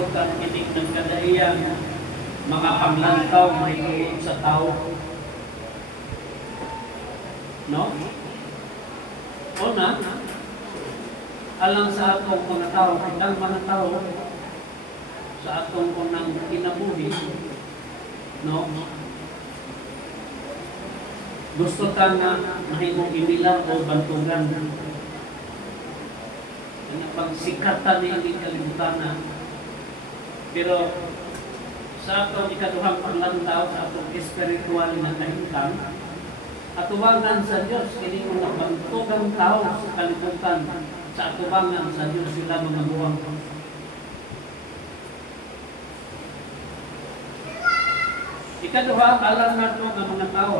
isgutan kining ng kadaiyang makapanglantaw mahigit sa tao. No? Una, alang sa atong mga tao, kitang mga tao, sa atong unang kinabuhi, no? Gusto ta nga mahimong imila o bantugan. Ano pang sikatan ni kalibutan. Pero sa atong ikaduhang paglantaw sa atong espiritual na kahintang, atubangan sa Diyos, kini kung nabantugang tao sa kalibutan, sa atubangan sa Diyos sila mga buwang. Ikaduha, alam nato ng mga tao,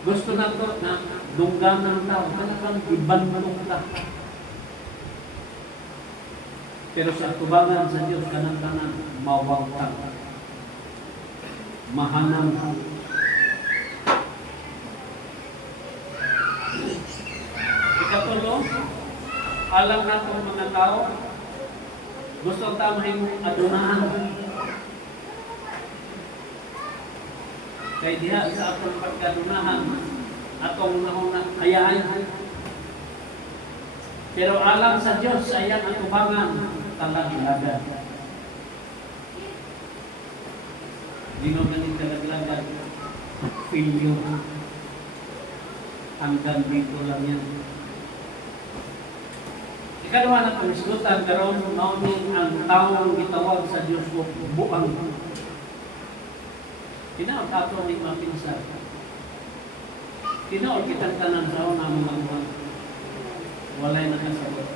gusto nato na dunggan ng tao, kanang ibanbantong ta. Pero sa atubangan sa Diyos, kanang mawagtang, mahanang. Ikatulo, alam nato mga tao, gusto ta mahimong adunahan. Kaya diha sa atong pagkadunahan, atong nahuna kayahan. Pero alam sa Diyos, ayan ang tubangan, talaglagan. Di mo galing talaglagan, failure. Hanggang dito lang yan. Ikaduha na pangisgutan, karon mauning ang taong gitawag sa Diyos o buang. Tinaot ato ni mapinsan. Tinaot kitang tanan sa una mga buwan. Walay nakasagot.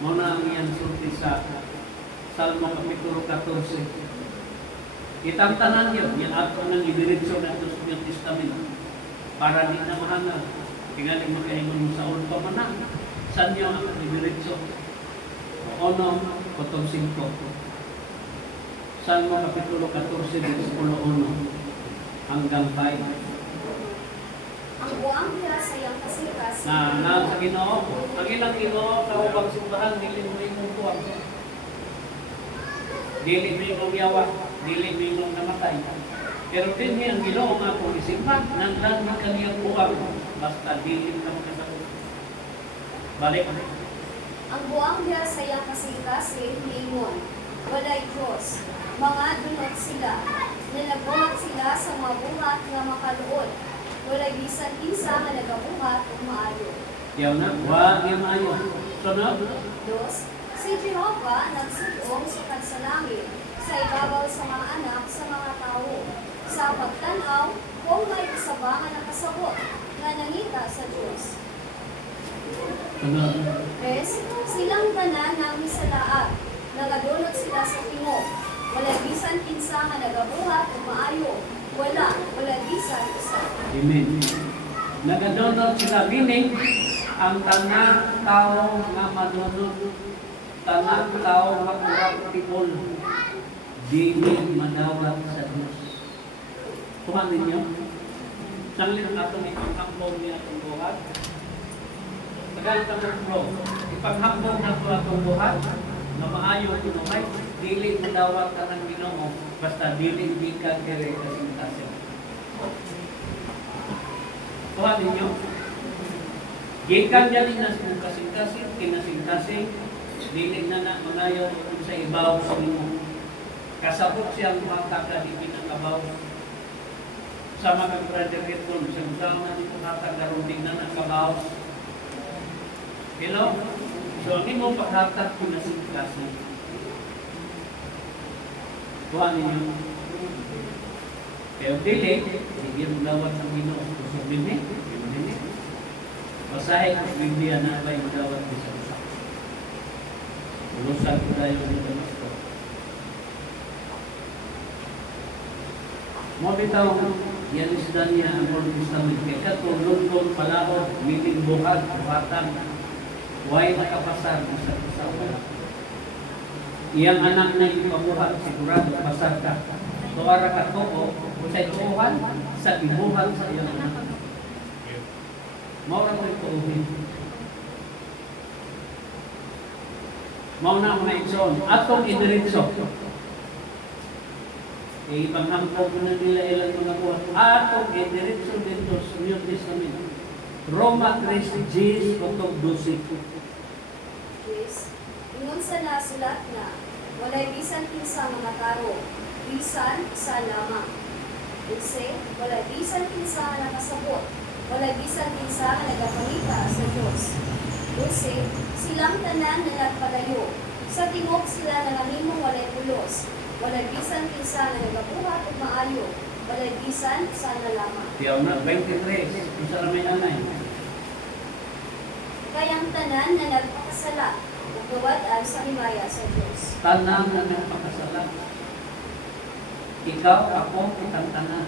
Muna ang iyan sulti sa Salmo Kapitulo 14. Kitang tanan yun, yan ato nang ibiritso na ito sa Testamento. Para di na mahangal. Tingaling makahingon mo sa ulo pa manang. Saan nyo ang ibiritso? Ono, Kotong 5. Salmo Kapitulo 14, versículo 1 hanggang 5. Ang buang nila sa iyang kasikas. Na sa Ginoo, ang ilang Ginoo sa ubang simbahan, dili mo imong tuwang. Dili mo imong yawa, dili mo imong namatay. Pero din niya ang Ginoo nga kung isimba, nandang kaniyang buwang, basta dili ka makasagot. Balik. Ang buang nila sa iyang kasikas ay hilingon. Walay Diyos. Mga dunot sila, nalabuhat sila sa mga buhat nga makaluod. Walay bisan isa nga nagabuhat o maayo. Yaw na, huwag yung maayo. Sunod. Dos, si Jehovah nagsulong sa kansalangit, sa ibabaw sa mga anak sa mga tao. Sa pagtanaw, kung may kasabangan na kasabot, nga nangita sa Diyos. Sunod. Tres, silang tanan ng misalaat, nagadulot sila sa tingog. Wala bisan kinsa nga nagabuhat o maayo. Wala bisan isa. Amen. Nagadunod sila, meaning ang tanang tao nga madunod, tanang tao nga kuraptibol, dili madawat sa Diyos. Tuhan ninyo, sanglit ang atong ipanghambog niya atong buhat. Tagal ka ng flow. Ipanghambog na ito atong buhat, na maayo ito may dili madawat ka ng Ginoo, basta dili di ka kere kasing-kasing. Tuhan ninyo, gikan dyan na kasing-kasing, kinasing-kasing, dili na manayo sa ibaw sa Ginoo. Kasabot siyang mataka di pinakabaw. Sama kang brother Edmond, sa usama ni Paghatag Garunding na nakabaw. Hello? So, hindi mo paghatag kinasing-kasing. Tuhan ninyo. Kaya dili, hindi mo dawat ng Ginoo. Kusog din eh. Basahin ang Biblia na ba yung dawat di sa usak. Ulusan ko tayo ng Damasco. Mo bitaw, yan isda niya ang Old Testament. Kaya katulong palahod, miting buhat, batang, huwag nakapasar sa usawa. Iyang anak na yung pabuhat, sigurado, pasar ka. Tuwara ka to, sa ituuhan, sa ibuhan sa iyong anak. Maura mo ituuhin. Mao na mga igsoon. Atong idiretso. Ipanghamtag mo na nila ilang mga buwan. Atong idiretso dito sa New Testament. Roma 3, Gs, 12. Yes. Ingon sa nasulat na, walay bisan kinsa nga mataro, bisan isa lamang. Ise, walay bisan kinsa nga nakasabot, walay bisan kinsa nga nagapangita sa Dios. Ise, silang tanan na nagpadayo, sa tingog sila nangahimong walay pulos, walay bisan kinsa nga nagabuhat ug maayo, walay bisan sana lamang. Tiyaw na, 23. Kung sa ramay nanay. Kayang tanan na nagpakasala, ug gawad-an sa himaya sa Dios. Tanang na nagpakasalat. Ikaw, ako, kitang tanan.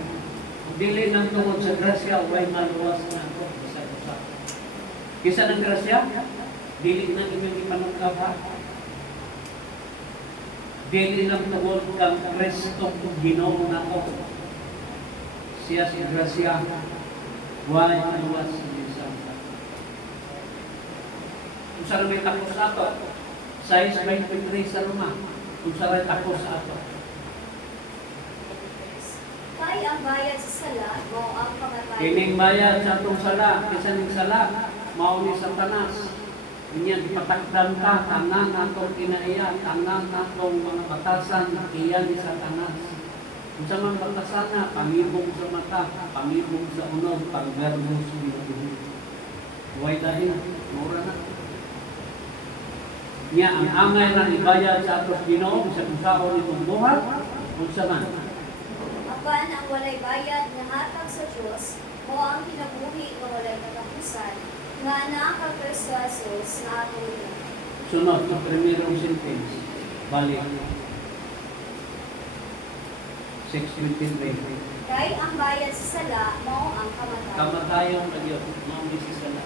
Dili nang tungod sa grasya, way maluwas na ako. Isa-isa. Kisa ng grasya, dili na inyong ipanagkaba. Dili lang tungod kang Kristo Ginoo na ako. Siya si grasya, way maluwas sa isa. Kung saan may takos ato, size 23 sa Roma. Kung saan may takos ato. Kay ang bayad sa sala, mao ang kamatayon. Kining bayad sa atong sala, kisa ning sala, mao ni Satanas. Inya patakdan ka, tanan atong kinaiya, tanan atong mga batasan, iya ni Satanas. Kung sa mga batasan na, pangibong sa mata, pangibong sa unog, panggarbo sa unog. Huwag dahil, mura na. Niya, ang angay na ibayad sa atos Ginoo, sa kusaon ni buhat, kung sa man. Apan ang walay bayad nga hatag sa Dios, mao ang kinabuhi nga walay katapusan, nga naa kang Kristo Jesus nga atong ina. Sunod, ang primerong sentence, balik. 6:23. Kay ang bayad sa sala, mao ang kamatayon. Kamatayon na Diyos, mga sa sala.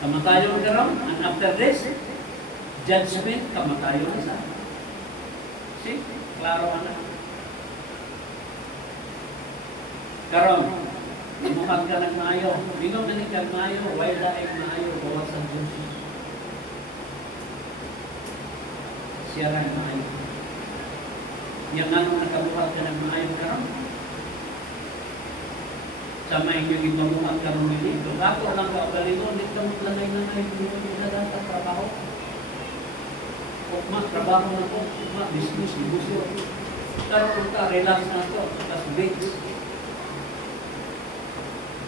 Kamatayon ka ron, and after this, judgment, kamatayon isa. See? Klaro na. Karon, imukhang ka ng maayo. Mingon na ni kang maayo, why daig maayo, bawas ang Diyos. Siya lang maayo. Yang anong nakabuhat ka ng maayo karon? Sama inyong ibamuhat ka ng milito. Ako lang ka, galingon, di ka maglagay na ngayon, hindi mo nilagay sa trabaho. Ukma, trabaho na po, ukma, business, negosyo. Karoon ka, relax na to, tas beach.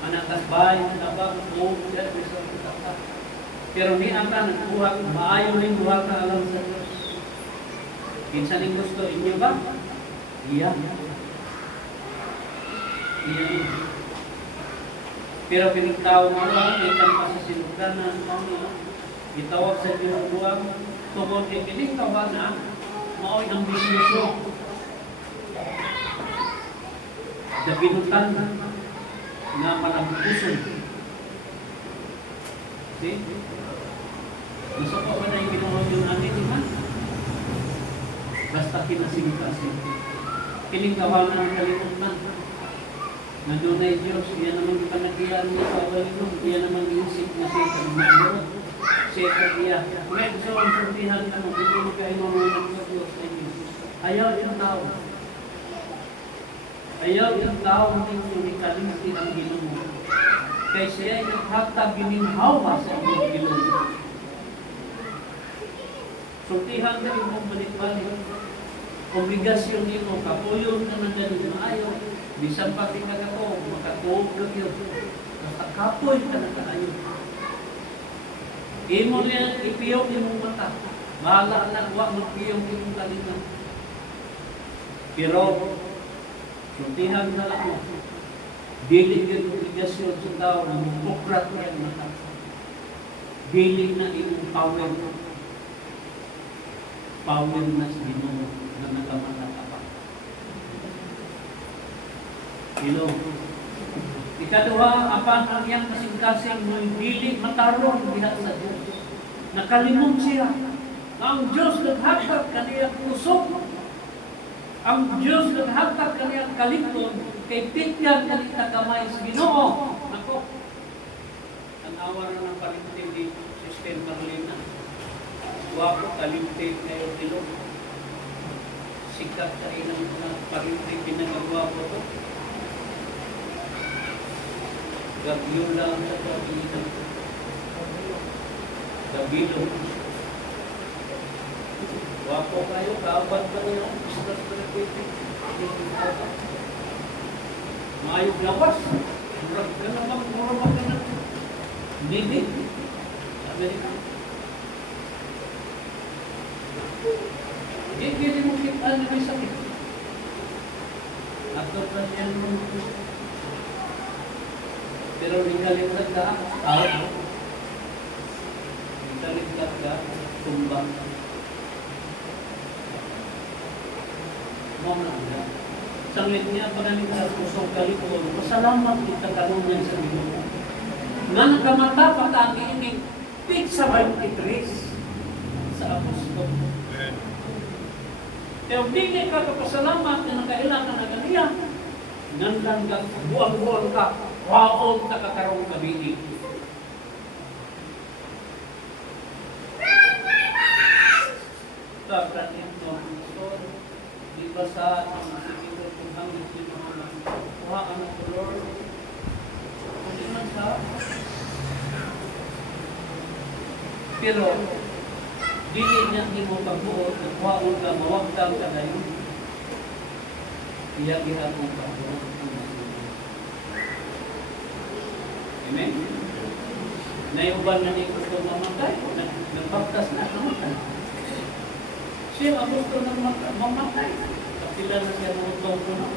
Anakas bahay, nabag, home, yan, resort, ka. Pero ni ang ka, nagbuhat, maayo rin buhat ka alam sa Diyos. Kinsan yung gusto, inyo ba? Iya. Iya. Pero pinagtawag mo lang, ikan pa sa sinugdanan, itawag sa binubuang, tungkol ikiling tawag na, mao'y ang bisnesyo. Dabinutan na malabukuson. See? Gusto ko ba na yung binuhod yung amin, di ba? Basta kinasimitasi. Kiling tawag na ang kalimutan. Nadunay Diyos, iyan naman panagiyan niya sa awalino, iyan naman iisip na siya kagmano, siya kagiya. Ngayon, so ang sabihan ka nung hindi mo kayo marunong sa Diyos sa inyo. Ayaw yung tao. Ayaw yung tao ninyo ni kalimti ang Ginoo. Kaya siya ay naghatag gininhawa sa inyong Ginoo. Sultihan ka yung balik-balik. Obligasyon nimo, kapuyon ka na ganun maayo. Bisan pati ka ako, makatuog ka yun. Basta kapoy ka na kaayo. Imo niya, ipiyok imong mata. Bahala na, huwag magpiyok imong talina. Pero, suntihan na lang mo. Dili yung obligasyon sa tao na mukrat yan mata. Dili na imong power. Power na sa Ginoo na nagamata ka pa. Hello. Ikaduha, apan ang iyang kasing-kasing ng dili matarong diha sa Diyos. Nakalimot siya. Ang Diyos naghatag kaniyang pusok. Ang Diyos naghatag kaniyang kalikton kay pityan kanita kamay sa Ginoo. Nako. Ang awa na ng palitin dito. Sister Marlena. Wapo, kalimpit kayo tilog. Sikat sa inang mga kalimpit pinagagwapo to. Gabyo lang sa gabilo. Gabilo. Wapo kayo, kaabad ba niyo? Gusto sa Mayog lawas. Murag ka naman, murag ka naman. Bibig. Amerika. Hindi mo kita na may sakit. Ato pa siya naman. Pero nagkalimutan ka, nagkalimutan ka, tumbang. Mom na nga. Sanglit niya, panalig sa pusong kalipon, pasalamat kita tanong niya sa Ginoo. Nga nakamata pa ang ining tig sa 23 sa apostol. Kaya hindi ka kapasalamat na nakailangan na ganiya. Nandang ka, buang-buang ka, waon ka kakarong kabili. Kapag ito, di ba sa siguro kung hanggang sino kuha ka ng color, hindi man sa pero dili niya mo pagbuot na kuhaon ka, mawagtang ka na yun. Iyagihan mong pagbuot. Amen? Naiuban na ni Kristo mamatay, nagbaptas na mamatay. Siya ang gusto na mamatay. Kapila na siya ng utong ko na.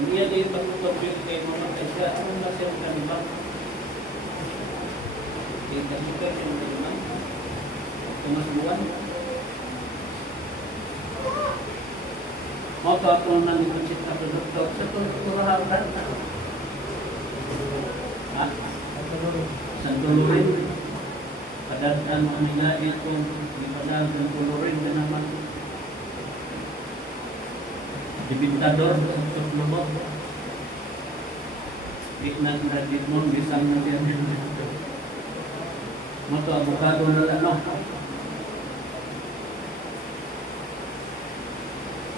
Hindi yan yung pagpapagbil kay mamatay siya. Ano na siya ang kanibang? Hindi ka siya yung naman. Tumasbuan. Mau to ako na nito siya sa doktor. Sa turahan ka. Ha? Sa tulurin. Padatan mo nila ito, ipadaan ng tulurin na naman. Dibintador sa tutlubok. Diknan na ditmon, bisang na siya. Mato, abukado na ano.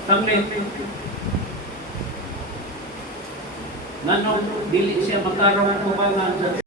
Sanglit. Nanong, dili siya makarong kumangan sa